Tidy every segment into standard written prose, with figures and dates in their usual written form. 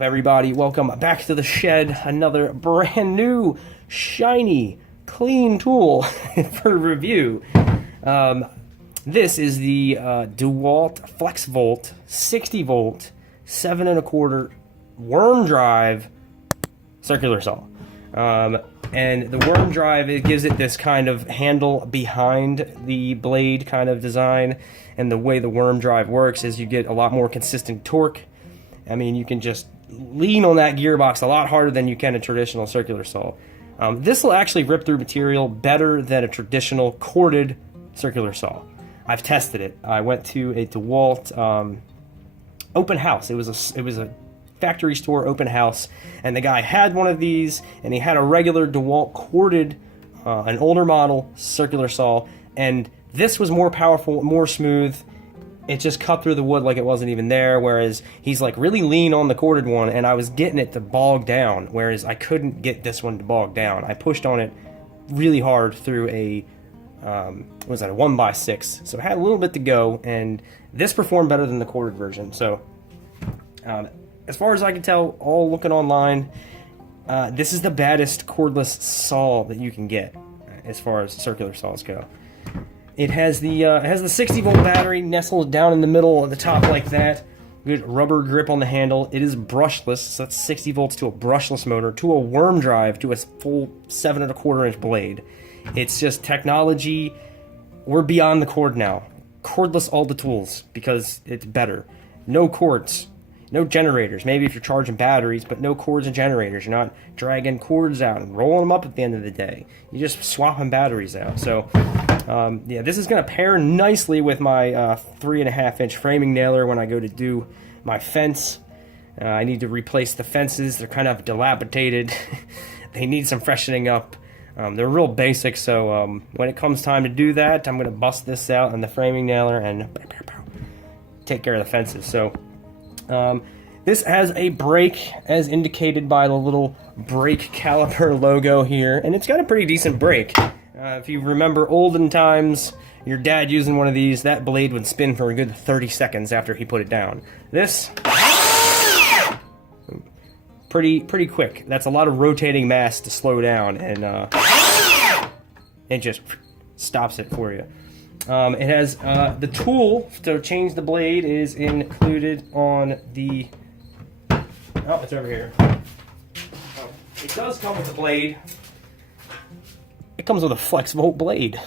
Everybody, welcome back to the shed. Another brand new, shiny, clean tool for review. This is the Dewalt Flexvolt 60 volt 7 1/4 worm drive circular saw. And the worm drive, it gives it this kind of handle behind the blade kind of design. And the way the worm drive works is you get a lot more consistent torque. I mean, you can just lean on that gearbox a lot harder than you can a traditional circular saw. This will actually rip through material better than a traditional corded circular saw. I've tested it. I went to a Dewalt open house. It was a factory store open house, and the guy had one of these, and he had a regular Dewalt corded, an older model circular saw, and this was more powerful, more smooth. It just cut through the wood like it wasn't even there, whereas he's like really lean on the corded one, and I was getting it to bog down, whereas I couldn't get this one to bog down. I pushed on it really hard through a, what was that, a 1x6, so it had a little bit to go, and this performed better than the corded version. So as far as I can tell, all looking online, this is the baddest cordless saw that you can get as far as circular saws go. It has the 60 volt battery nestled down in the middle at the top like that. Good rubber grip on the handle. It is brushless, so that's 60 volts to a brushless motor, to a worm drive, to a full 7 1/4 inch blade. It's just technology. We're beyond the cord now. Cordless all the tools because it's better. No cords. No generators. Maybe if you're charging batteries, but no cords and generators. You're not dragging cords out and rolling them up at the end of the day. You're just swapping batteries out. So, yeah, this is going to pair nicely with my 3.5 inch framing nailer when I go to do my fence. I need to replace the fences. They're kind of dilapidated. They need some freshening up. They're real basic, so when it comes time to do that, I'm going to bust this out on the framing nailer and take care of the fences. So, this has a brake, as indicated by the little brake caliper logo here, and it's got a pretty decent brake. If you remember olden times, your dad using one of these, that blade would spin for a good 30 seconds after he put it down. This, pretty quick. That's a lot of rotating mass to slow down, and it just stops it for you. It has the tool to change the blade is included on the. Oh, it's over here. Oh, it does come with a blade. It comes with a Flexvolt blade,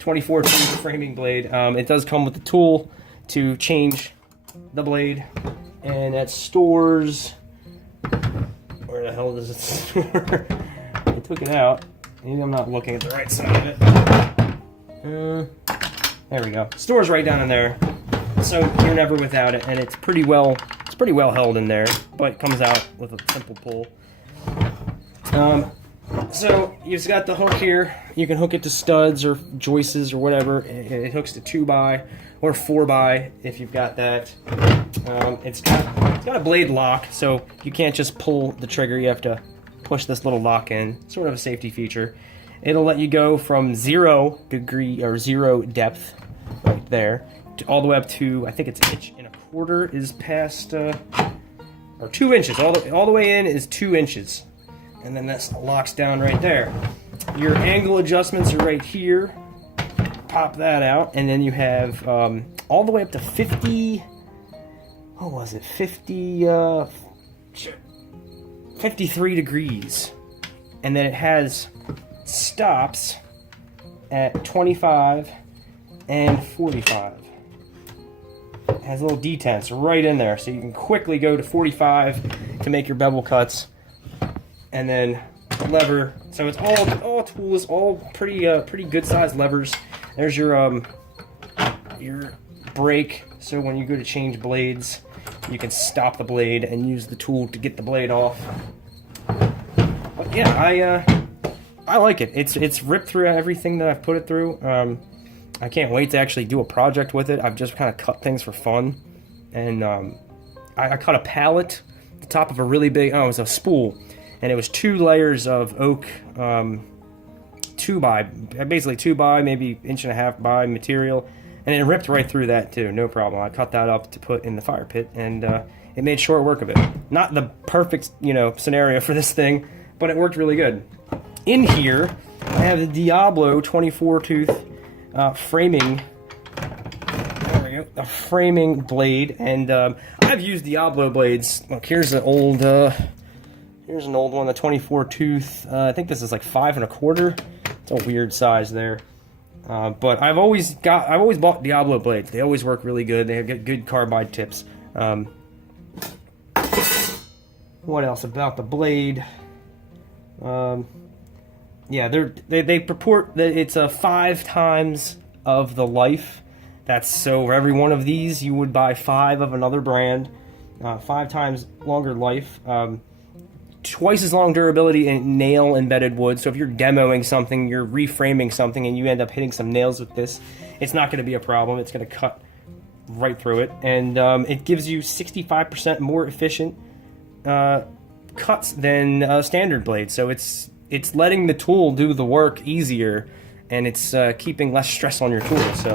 24 tooth framing blade. It does come with the tool to change the blade, and that stores. Where the hell does it store? I took it out. Maybe I'm not looking at the right side of it. There we go. Stores right down in there, so you're never without it, and it's pretty well held in there. But it comes out with a simple pull. So you've got the hook here. You can hook it to studs or joists or whatever. It hooks to 2x or 4x if you've got that. It's got a blade lock, so you can't just pull the trigger. You have to push this little lock in. Sort of a safety feature. It'll let you go from 0 degree or 0 depth right there to all the way up to, I think it's 1.25 inches is past, or 2 inches. All the way in is 2 inches. And then that locks down right there. Your angle adjustments are right here. Pop that out, and then you have all the way up to 50. What was it? 53 degrees. And then it has stops at 25 and 45. It has little detents right in there, so you can quickly go to 45 to make your bevel cuts. And then lever. So it's all tools, all pretty good sized levers. There's your brake. So when you go to change blades, you can stop the blade and use the tool to get the blade off. But yeah, I like it. It's ripped through everything that I've put it through. I can't wait to actually do a project with it. I've just kind of cut things for fun, and I cut a pallet, the top of a really big. Oh, it was a spool. And it was 2 layers of oak, 2x, basically 2x, maybe 1.5 by material, and it ripped right through that too, no problem. I cut that up to put in the fire pit, and it made short work of it. Not the perfect, you know, scenario for this thing, but it worked really good. In here, I have the Diablo 24 tooth framing. There we go, a framing blade, and I've used Diablo blades. Look, here's an old one, the 24 tooth. I think this is like 5 1/4. It's a weird size there. But I've always bought Diablo blades. They always work really good. They have good carbide tips. What else about the blade? Yeah, they purport that it's a 5 times of the life. That's so for every one of these, you would buy 5 of another brand. 5 times longer life. Twice as long durability in nail embedded wood. So if you're demoing something, you're reframing something, and you end up hitting some nails with this, it's not going to be a problem. It's going to cut right through it, and it gives you 65% more efficient cuts than a standard blade. So it's letting the tool do the work easier, and it's keeping less stress on your tool. So,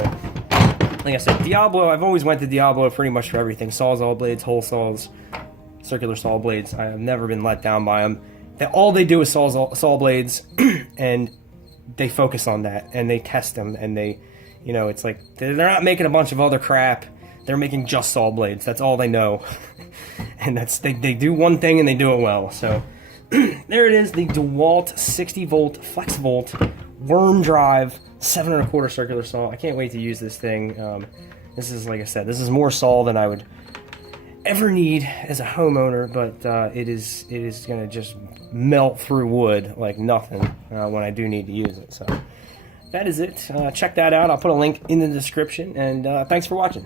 like I said, Diablo. I've always went to Diablo pretty much for everything: sawzall blades, hole saws, circular saw blades. I have never been let down by them. All they do is saw blades, and they focus on that, and they test them, and they, you know, it's like they're not making a bunch of other crap. They're making just saw blades. That's all they know, and they do one thing and they do it well. So there it is, the Dewalt 60 volt Flexvolt worm drive 7 1/4 circular saw. I can't wait to use this thing. This is, like I said, this is more saw than I would ever need as a homeowner, but it is going to just melt through wood like nothing when I do need to use it. So that is it. Check that out. I'll put a link in the description, and thanks for watching.